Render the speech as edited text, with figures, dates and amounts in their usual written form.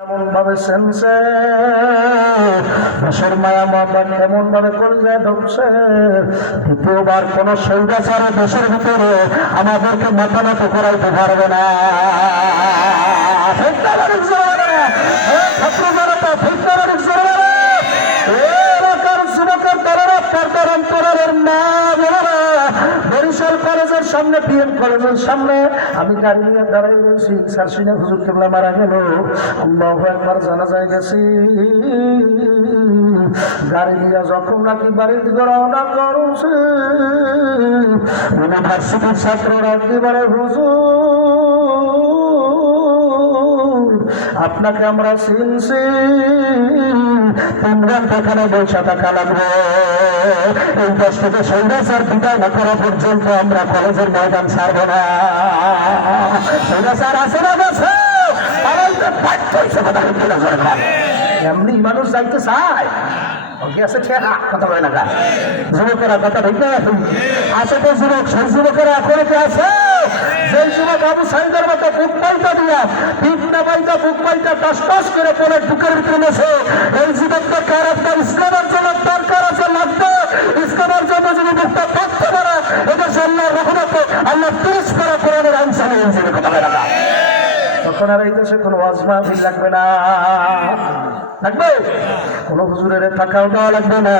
এমন ভাবে সেন্সে দেশের মায়া মহব্বত এমন ভাবে কলিজায় ঢুকছে, দ্বিতীয়বার কোন স্বৈরাচারী দেশের ভিতরে আমাদেরকে মাথা নত করাইতে পারবে না। বরিশাল কলেজের সামনে, পিএম কলেজের সামনে আমি গাড়ি নিয়ে দাঁড়াই রয়েছি। সারসিনা হুজুর কেবলা মারা গেল, আল্লাহু আকবার, জানাজায় গেছি। গাড়ি নিয়ে যখন নাকি বাড়ির দিকে রওনা করছে, ইউনিভার্সিটির ছাত্ররা একেবারে হুজুর আপনাকে আমরা চিনছি, 3 ঘন্টা এখানে বসে থাকা লাগবে। এই দেশ থেকে স্বৈরাচার বিদায় না করা পর্যন্ত আমরা কলেজের ময়দান ছাড়বো না। স্বৈরাচার আছে না গেছে, এমনি মানুষ যাইতে চায়, কথা বলে না। যুবকেরা কথা ঠিক না আছে তো, যুবক সেই যুবকেরা এখন আছে, সেই যুবক আবু সাইদের মতো বুক পাইটা দিয়া পিঠ না পাইটা বুক পাইটা টাস টাস করে পরে বুকের ভিতরে নেছে। এই যুবকটা কারাপ্তার ইসলামের জন্য দরকার আছে, লাগবে ইসলামের জন্য যদি বুকটা থাকতে পারে, এটা আল্লাহর রহমত, আল্লাহ 30 পারা কোরআনের আইন চালিয়ে কথা বলে না। তখন আর এই দেশে কোনো ওয়াজ মাহফিল লাগবে না, লাগবে কোনো হুজুরের টাকাও দেওয়া লাগবে না।